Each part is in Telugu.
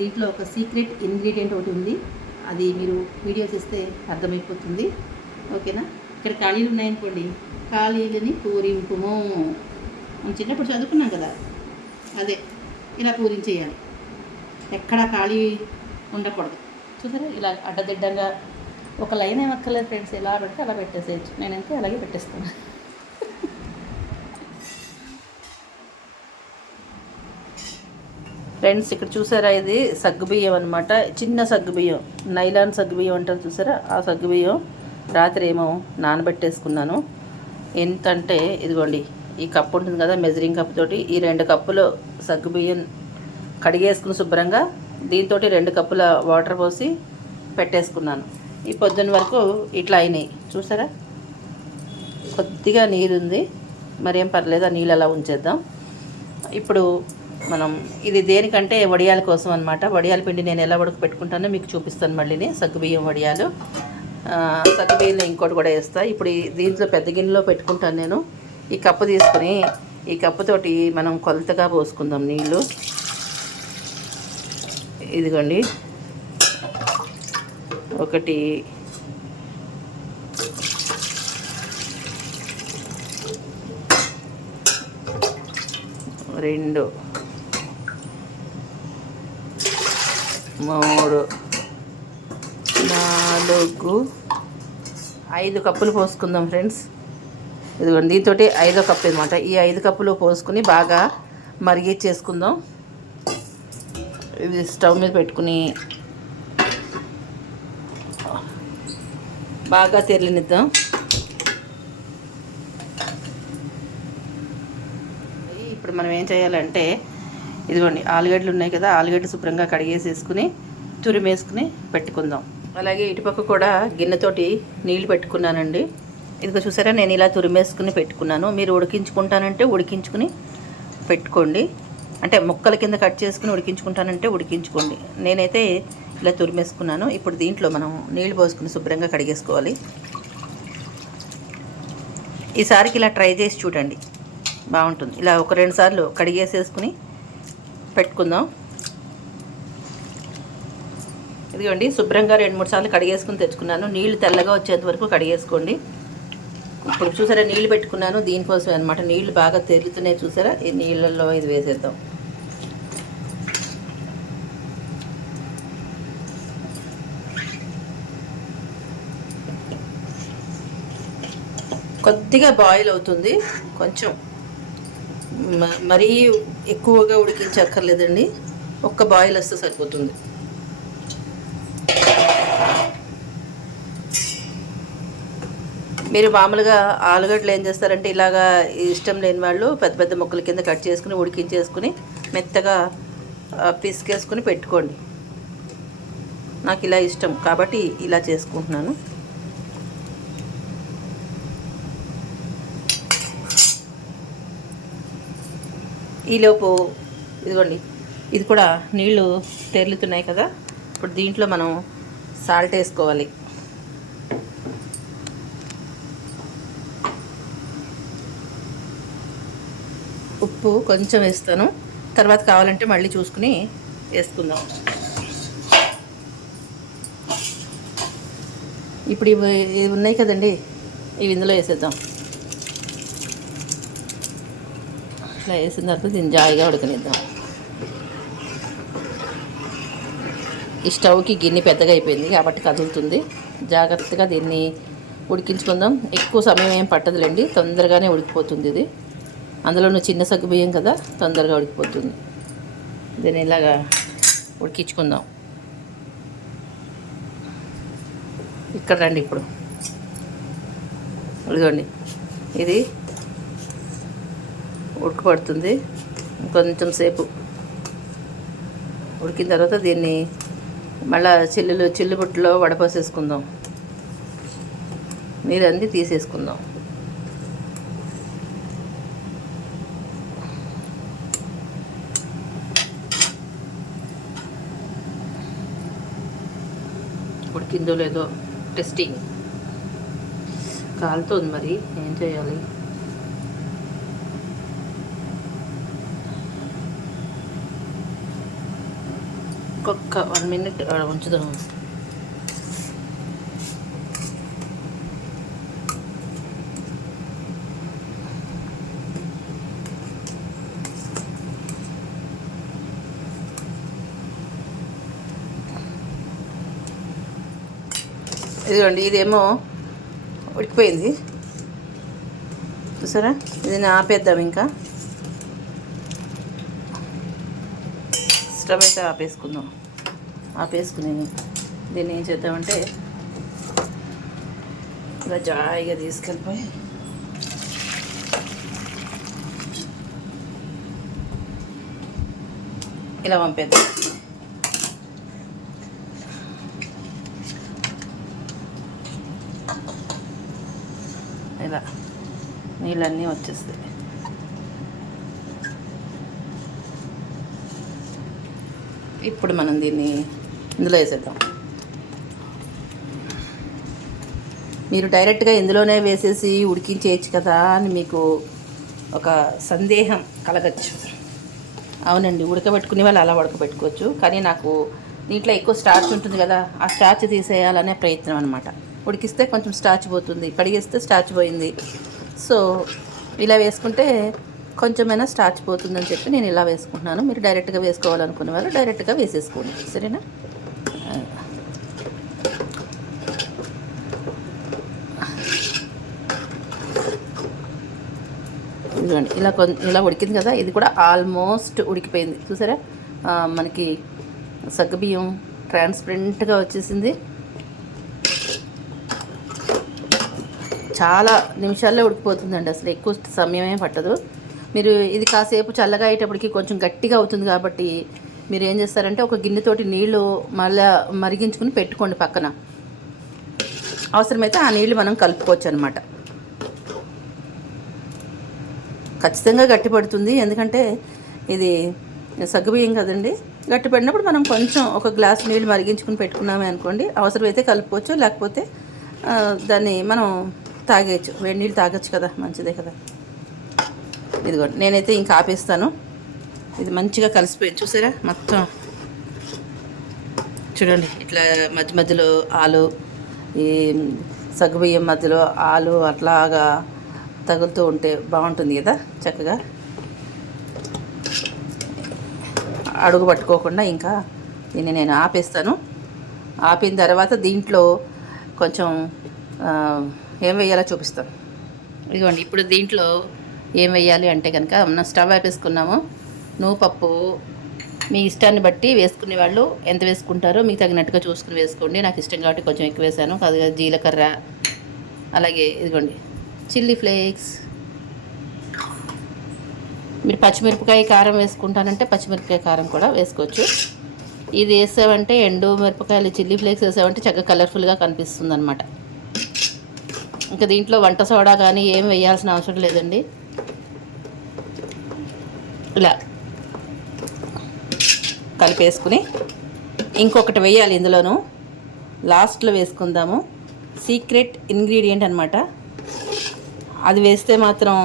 దీంట్లో ఒక సీక్రెట్ ఇంగ్రీడియంట్ ఒకటి ఉంది. అది మీరు వీడియో చేస్తే అర్థమైపోతుంది. ఓకేనా? ఇక్కడ ఖాళీలు ఉన్నాయనుకోండి, ఖాళీలని పూరింపుము. మనం చిన్నప్పుడు చదువుకున్నాం కదా, అదే ఇలా పూరించేయాలి. ఎక్కడా ఖాళీ ఉండకూడదు. చూసారా, ఇలా అడ్డదిడ్డంగా ఒక లైన్ ఏమక్కర్లేదు ఫ్రెండ్స్, ఎలా పెడితే అలా పెట్టేసేయచ్చు. నేనైతే అలాగే పెట్టేస్తాను. ఫ్రెండ్స్, ఇక్కడ చూసారా, ఇది సగ్గుబియ్యం అనమాట. చిన్న సగ్గుబియ్యం, నైలాన్ సగ్గుబియ్యం అంటారు చూసారా, ఆ సగ్గుబియ్యం రాత్రి ఏమో నానబెట్టేసుకున్నాను. ఎంతంటే ఇదిగోండి, ఈ కప్పు ఉంటుంది కదా, మెజరింగ్ కప్ తోటి ఈ 2 కప్పులు సగ్గుబియ్యం కడిగేసుకుని శుభ్రంగా దీంతో 2 కప్పుల వాటర్ పోసి పెట్టేసుకున్నాను. ఈ పొద్దున్న వరకు ఇట్లా అయినాయి చూసారా. కొద్దిగా నీరు ఉంది, మరేం పర్లేదు, ఆ నీళ్ళు అలా ఉంచేద్దాం. ఇప్పుడు మనం ఇది దేనికంటే వడియాల కోసం అనమాట. వడియాల పిండి నేను ఎలా ఉడకపెట్టుకుంటానో మీకు చూపిస్తాను. మళ్ళీ సగ్గుబియ్యం వడియాలు, సగ్గుబియ్యంలో ఇంకోటి కూడా వేస్తాను. ఇప్పుడు దీంట్లో పెద్ద గిన్నెలో పెట్టుకుంటాను నేను. ఈ కప్పు తీసుకుని ఈ కప్పుతోటి మనం కొలతగా పోసుకుందాం నీళ్ళు. ఇదిగోండి, 1 2 3 4 5 కప్పులు పోసుకుందాం ఫ్రెండ్స్. ఇదిగోండి, దీంతో 5వ కప్పు అనమాట. ఈ 5 కప్పులు పోసుకుని బాగా మరిగించేసుకుందాం. ఇది స్టవ్ మీద పెట్టుకుని బాగా తెరలినిద్దాం. ఇప్పుడు మనం ఏం చేయాలంటే, ఇదిగోండి ఆలుగడ్డలు ఉన్నాయి కదా, ఆలుగడ్డ శుభ్రంగా కడిగేసేసుకుని తురిమేసుకుని పెట్టుకుందాం. అలాగే ఇటుపక్క కూడా గిన్నెతోటి నీళ్ళు పెట్టుకున్నానండి. ఇదిగో చూసారా, నేను ఇలా తురిమేసుకుని పెట్టుకున్నాను. మీరు ఉడికించుకుంటానంటే ఉడికించుకుని పెట్టుకోండి, అంటే ముక్కల కింద కట్ చేసుకుని ఉడికించుకుంటానంటే ఉడికించుకోండి. నేనైతే ఇలా తురిమేసుకున్నాను. ఇప్పుడు దీంట్లో మనం నీళ్ళు పోసుకుని శుభ్రంగా కడిగేసుకోవాలి. ఈసారికి ఇలా ట్రై చేసి చూడండి, బాగుంటుంది. ఇలా 1-2 సార్లు కడిగేసేసుకుని పెట్టుకుందాం. ఇదిగోండి, శుభ్రంగా 2-3 సార్లు కడిగేసుకుని తెచ్చుకున్నాను. నీళ్ళు తెల్లగా వచ్చేంత వరకు కడిగేసుకోండి. ఇప్పుడు చూసారా, నీళ్ళు పెట్టుకున్నాను దీనికోసం అనమాట. నీళ్ళు బాగా తెరులుతున్నాయి చూసారా. ఈ నీళ్ళల్లో ఇది వేసేద్దాం. కొద్దిగా బాయిల్ అవుతుంది, కొంచెం మరీ ఎక్కువగా ఉడికించక్కర్లేదండి. ఒక్క బాయిల్ వస్తే సరిపోతుంది. మీరు మామూలుగా ఆలుగడ్డలు ఏం చేస్తారంటే, ఇలాగా ఇష్టం లేని వాళ్ళు పెద్ద పెద్ద ముక్కల కింద కట్ చేసుకుని ఉడికించేసుకుని మెత్తగా పిసికేసుకుని పెట్టుకోండి. నాకు ఇలా ఇష్టం కాబట్టి ఇలా చేసుకుంటున్నాను. ఈలోపు ఇదిగోండి, ఇది కూడా నీళ్ళు తెరులుతున్నాయి కదా. ఇప్పుడు దీంట్లో మనం సాల్ట్ వేసుకోవాలి. ఉప్పు కొంచెం వేస్తాను, తర్వాత కావాలంటే మళ్ళీ చూసుకుని వేసుకుందాం. ఇప్పుడు ఇవి ఉన్నాయి కదండి, ఇవి ఇందులో వేసేద్దాం. ఇట్లా వేసిన తర్వాత దీన్ని జాయిగా ఉడకనిద్దాం. ఈ స్టవ్కి గిన్నె పెద్దగా అయిపోయింది కాబట్టి కదులుతుంది. జాగ్రత్తగా దీన్ని ఉడికించుకుందాం. ఎక్కువ సమయం ఏం పట్టదులేండి, తొందరగానే ఉడికిపోతుంది. ఇది అందులోనూ చిన్న సగ్గు బియ్యం కదా, తొందరగా ఉడికిపోతుంది. దీన్ని ఇలాగా ఉడికించుకుందాం. ఇక్కడ రండి, ఇప్పుడు ఇదిగోండి, ఇది ఉడకపడుతుంది. కొంచెం సేపు ఉడికిన తర్వాత దీన్ని మళ్ళీ చిల్లుబుట్టలో వడపోసేసుకుందాం. నీళ్ళన్నీ తీసేసుకుందాం. ఉడికిందో లేదో టెస్టింగ్. కాలుతుంది, మరి ఏం చేయాలి? ఇంకొక 1 minute ఉంచుదాం. ఇదిగోండి, ఇదేమో ఉడికిపోయింది చూసారా. ఇది ఆపేద్దాం, ఇంకా స్టవ్ అయితే ఆపేసుకుందాం. ఆపేసుకుని దీన్ని ఏం చేద్దామంటే ఇలా జాయిగా తీసుకెళ్ళిపోయి ఇలా పంపేద్దాం. ఇలా నీళ్ళన్నీ వచ్చేస్తాయి. ఇప్పుడు మనం దీన్ని ఇందులో వేసేద్దాం. మీరు డైరెక్ట్గా ఇందులోనే వేసేసి ఉడికించేయచ్చు కదా అని మీకు ఒక సందేహం కలగచ్చు. అవునండి, ఉడకబెట్టుకునే వాళ్ళు అలా ఉడకబెట్టుకోవచ్చు. కానీ నాకు దీంట్లో ఎక్కువ స్టార్చ్ ఉంటుంది కదా, ఆ స్టార్చ్ తీసేయాలనే ప్రయత్నం అనమాట. ఉడికిస్తే కొంచెం స్టార్చ్ పోతుంది, కడిగేస్తే స్టార్చ్ పోయింది. సో ఇలా వేసుకుంటే కొంచెమైనా స్టార్చ్ పోతుందని చెప్పి నేను ఇలా వేసుకుంటున్నాను. మీరు డైరెక్ట్గా వేసుకోవాలనుకునే వాళ్ళు డైరెక్ట్గా వేసేసుకోండి, సరేనా. ఇదిగోండి, ఇలా ఉడికింది కదా. ఇది కూడా ఆల్మోస్ట్ ఉడికిపోయింది చూసారా. మనకి సగ్గుబియ్యం ట్రాన్స్పరెంట్గా వచ్చేసింది. చాలా నిమిషాల్లో ఉడికిపోతుందండి, అసలు ఎక్కువ సమయమే పట్టదు. మీరు ఇది కాసేపు చల్లగా అయ్యేటప్పటికి కొంచెం గట్టిగా అవుతుంది కాబట్టి మీరు ఏం చేస్తారంటే ఒక గిన్నెతోటి నీళ్లు మళ్ళీ మరిగించుకుని పెట్టుకోండి పక్కన. అవసరమైతే ఆ నీళ్లు మనం కలుపుకోవచ్చు అనమాట. ఖచ్చితంగా గట్టి పడుతుంది, ఎందుకంటే ఇది సగ్గుబియ్యం కదండి. గట్టి పడినప్పుడు మనం కొంచెం ఒక గ్లాస్ నీళ్ళు మరిగించుకుని పెట్టుకున్నామే అనుకోండి, అవసరమైతే కలుపుకోవచ్చు, లేకపోతే దాన్ని మనం తాగేయచ్చు. వేడి నీళ్ళు తాగొచ్చు కదా, మంచిదే కదా. ఇదిగోండి, నేనైతే ఇంకా ఆపేస్తాను. ఇది మంచిగా కలిసిపోయింది చూసారా. మొత్తం చూడండి, ఇట్లా మధ్య మధ్యలో ఆలు, ఈ సగ్గుబియ్యం మధ్యలో ఆలు అట్లాగా తగులుతూ ఉంటే బాగుంటుంది కదా చక్కగా. అడుగు పట్టుకోకుండా ఇంకా దీన్ని నేను ఆపేస్తాను. ఆపిన తర్వాత దీంట్లో కొంచెం ఏం వేయాలో చూపిస్తాను. ఇదిగోండి, ఇప్పుడు దీంట్లో ఏం వేయాలి అంటే కనుక మనం స్టవ్ ఆపేసుకున్నాము. నువ్వుపప్పు మీ ఇష్టాన్ని బట్టి వేసుకునే వాళ్ళు ఎంత వేసుకుంటారో మీకు తగినట్టుగా చూసుకుని వేసుకోండి. నాకు ఇష్టం కాబట్టి కొంచెం ఎక్కువ వేసాను. అది జీలకర్ర, అలాగే ఇదిగోండి చిల్లీ ఫ్లేక్స్. మీరు పచ్చిమిరపకాయ కారం వేసుకుంటానంటే పచ్చిమిరపకాయ కారం కూడా వేసుకోవచ్చు. ఇది వేసామంటే ఎండు మిరపకాయలు చిల్లీ ఫ్లేక్స్ వేసామంటే చక్కగా కలర్ఫుల్గా కనిపిస్తుంది అనమాట. ఇంకా దీంట్లో వంట సోడా కానీ ఏం వేయాల్సిన అవసరం లేదండి. ఇలా కలిపేసుకుని ఇంకొకటి వేయాలి ఇందులోనూ, లాస్ట్లో వేసుకుందాము. సీక్రెట్ ఇంగ్రీడియంట్ అనమాట. అది వేస్తే మాత్రం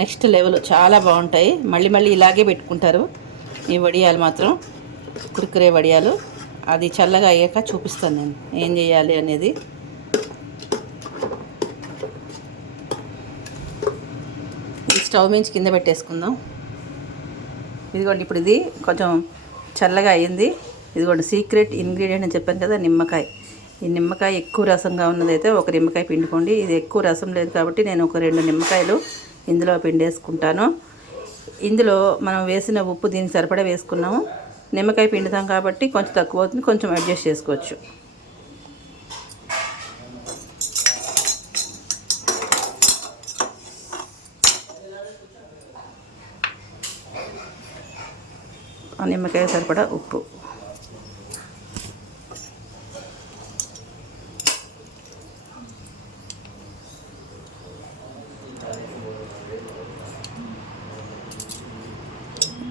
నెక్స్ట్ లెవెల్, చాలా బాగుంటాయి. మళ్ళీ మళ్ళీ ఇలాగే పెట్టుకుంటారు ఈ వడియాలు మాత్రం, కురుకురే వడియాలు. అది చల్లగా అయ్యాక చూపిస్తాను నేను ఏం చేయాలి అనేది. స్టవ్ మించి కింద పెట్టేసుకుందాం. ఇదిగోండి, ఇప్పుడు ఇది కొంచెం చల్లగా అయ్యింది. ఇదిగోండి సీక్రెట్ ఇంగ్రీడియంట్ అని చెప్పాను కదా, నిమ్మకాయ. ఈ నిమ్మకాయ ఎక్కువ రసంగా ఉన్నదైతే ఒక నిమ్మకాయ పిండుకోండి. ఇది ఎక్కువ రసం లేదు కాబట్టి నేను ఒక 2 నిమ్మకాయలు ఇందులో పిండేసుకుంటాను. ఇందులో మనం వేసిన ఉప్పు దీనికి సరిపడా వేసుకున్నాము. నిమ్మకాయ పిండుతాం కాబట్టి కొంచెం తక్కువ అవుతుంది, కొంచెం అడ్జస్ట్ చేసుకోవచ్చు. ఆ నిమ్మకాయ సరిపడా ఉప్పు.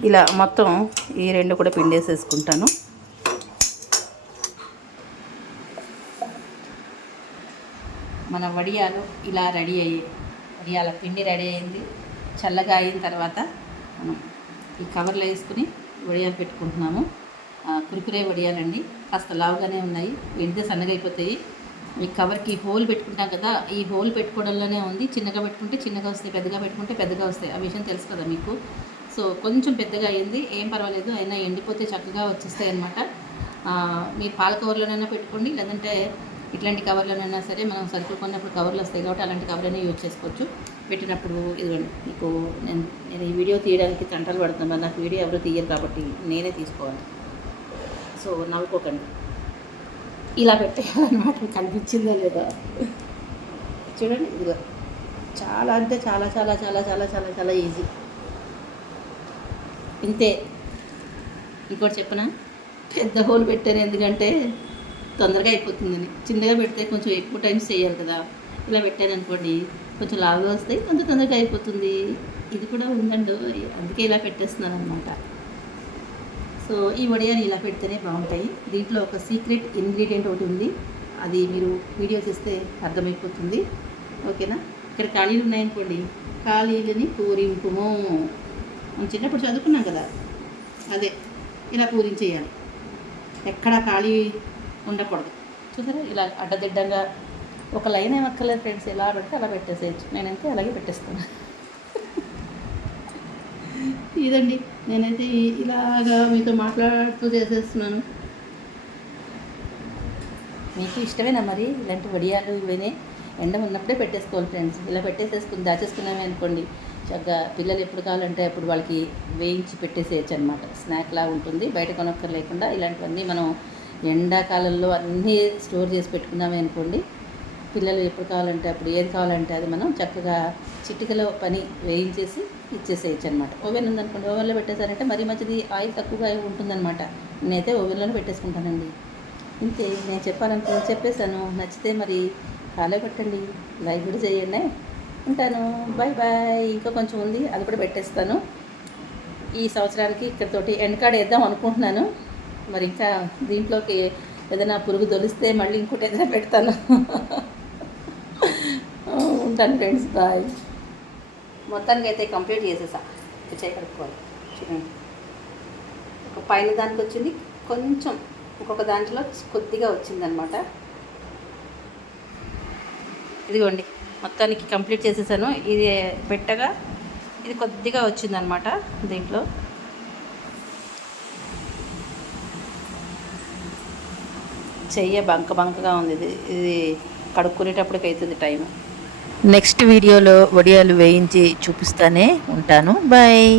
ఇలా మొత్తం ఈ 2 కూడా పిండేసేసుకుంటాను. మన వడియాలు ఇలా రెడీ అయ్యి, వడియాల పిండి రెడీ అయింది. చల్లగా అయిన తర్వాత మనం ఈ కవర్లో వేసుకుని వడియాలు పెట్టుకుంటున్నాము. కురుకురే వడియాలండి. కాస్త లావుగానే ఉన్నాయి, వెండితే సన్నగా అయిపోతాయి. ఈ కవర్కి హోల్ పెట్టుకుంటాం కదా, ఈ హోల్ పెట్టుకోవడంలోనే ఉంది. చిన్నగా పెట్టుకుంటే చిన్నగా వస్తాయి, పెద్దగా పెట్టుకుంటే పెద్దగా వస్తాయి. ఆ విషయం తెలుసు కదా మీకు. సో కొంచెం పెద్దగా అయ్యింది, ఏం పర్వాలేదు, అయినా ఎండిపోతే చక్కగా వచ్చేస్తాయి అన్నమాట. మీరు పాల కవర్లోనైనా పెట్టుకోండి, లేదంటే ఇట్లాంటి కవర్లోనైనా సరే. మనం సరుకులు కొన్నప్పుడు కవర్లు వస్తాయి కాబట్టి అలాంటి కవర్లైనా యూజ్ చేసుకోవచ్చు. పెట్టినప్పుడు ఇదిగోండి, మీకు నేను ఈ వీడియో తీయడానికి తంటలు పడుతున్నాను. నాకు వీడియో ఎవరు తీయరు కాబట్టి నేనే తీసుకోవాలి. సో నవ్వుకోకండి, ఇలా పెట్టేయాలన్నమాట. కనిపించిందా లేదా చూడండి. ఇదిగో చాలా అంటే చాలా చాలా చాలా చాలా చాలా చాలా ఈజీ. ఇంతే. ఇంకోటి చెప్పనా, పెద్ద హోల్ పెట్టాను ఎందుకంటే తొందరగా అయిపోతుందని. చిన్నగా పెడితే కొంచెం ఎక్కువ టైమ్స్ చేయాలి కదా. ఇలా పెట్టాను అనుకోండి, కొంచెం లావుగా వస్తాయి, కొంచెం తొందరగా అయిపోతుంది. ఇది కూడా ఉందండి, అందుకే ఇలా పెట్టేస్తున్నాను అనమాట. సో ఈ వడియాలు ఇలా పెడితేనే బాగుంటాయి. దీంట్లో ఒక సీక్రెట్ ఇంగ్రీడియంట్ ఒకటి ఉంది, అది మీరు వీడియో చేస్తే అర్థమైపోతుంది. ఓకేనా. ఇక్కడ ఖాళీలు ఉన్నాయనుకోండి, ఖాళీలని పూరింపుము. మనం చిన్నప్పుడు చదువుకున్నాం కదా, అదే ఇలా పూరించేయాలి. ఎక్కడా ఖాళీ ఉండకూడదు. చూసారా, ఇలా అడ్డదిడ్డంగా ఒక లైన్ ఏమక్కర్లేదు ఫ్రెండ్స్, ఎలా పెడితే అలా పెట్టేసేయచ్చు. నేనైతే అలాగే పెట్టేస్తాను. ఇదండి, నేనైతే ఇలాగా మీతో మాట్లాడుతూ చేసేస్తున్నాను. మీకు ఇష్టమేనా మరి ఇలాంటి వడియాలు? ఇవన్నీ ఎండ ఉన్నప్పుడే పెట్టేసుకోవాలి ఫ్రెండ్స్. ఇలా దాచేసుకున్నామే అనుకోండి, చక్కగా పిల్లలు ఎప్పుడు కావాలంటే అప్పుడు వాళ్ళకి వేయించి పెట్టేసేయచ్చు అనమాట. స్నాక్ లాగా ఉంటుంది, బయట కొనక్కర్ లేకుండా. ఇలాంటివన్నీ మనం ఎండాకాలంలో అన్నీ స్టోర్ చేసి పెట్టుకున్నామే అనుకోండి, పిల్లలు ఎప్పుడు కావాలంటే అప్పుడు ఏది కావాలంటే అది మనం చక్కగా చిటికలో పని వేయించేసి ఇచ్చేసేయచ్చు అనమాట. ఓవెన్ ఉందనుకోండి, ఓవెన్లో పెట్టేశారంటే మరీ మంచిది, ఆయిల్ తక్కువగా ఉంటుందన్నమాట. నేనైతే ఓవెన్లోనే పెట్టేసుకుంటానండి. ఇంతే, నేను చెప్పాలనుకుని చెప్పేశాను. నచ్చితే మరి ఫాలో కొట్టండి, లైక్ కూడా చేయండి. ఉంటాను, బాయ్ బాయ్. ఇంకా కొంచెం ఉంది, అది కూడా పెట్టేస్తాను. ఈ సంవత్సరానికి ఇక్కడితోటి ఎండ్ కార్డ్ వేద్దాం అనుకుంటున్నాను. మరి ఇంకా దీంట్లోకి ఏదైనా పురుగు తొలిస్తే మళ్ళీ ఇంకోటి ఏదైనా పెడతాను. ఉంటాను ఫ్రెండ్స్, బాయ్. మొత్తానికి అయితే కంప్లీట్ చేసేసా. చేయి కడుక్కోవాలి. చూడండి, ఒక పైన దానికి వచ్చింది కొంచెం, ఇంకొక దాంట్లో కొద్దిగా వచ్చిందనమాట. ఇదిగోండి, మొత్తానికి కంప్లీట్ చేసేసాను. ఇది పెట్టగా ఇది కొద్దిగా వచ్చిందనమాట. దీంట్లో చెయ్య బంకగా ఉంది. ఇది కడుక్కునేటప్పటికి అవుతుంది టైం. నెక్స్ట్ వీడియోలో వడియాలు వేయించి చూపిస్తానే. ఉంటాను, బాయ్.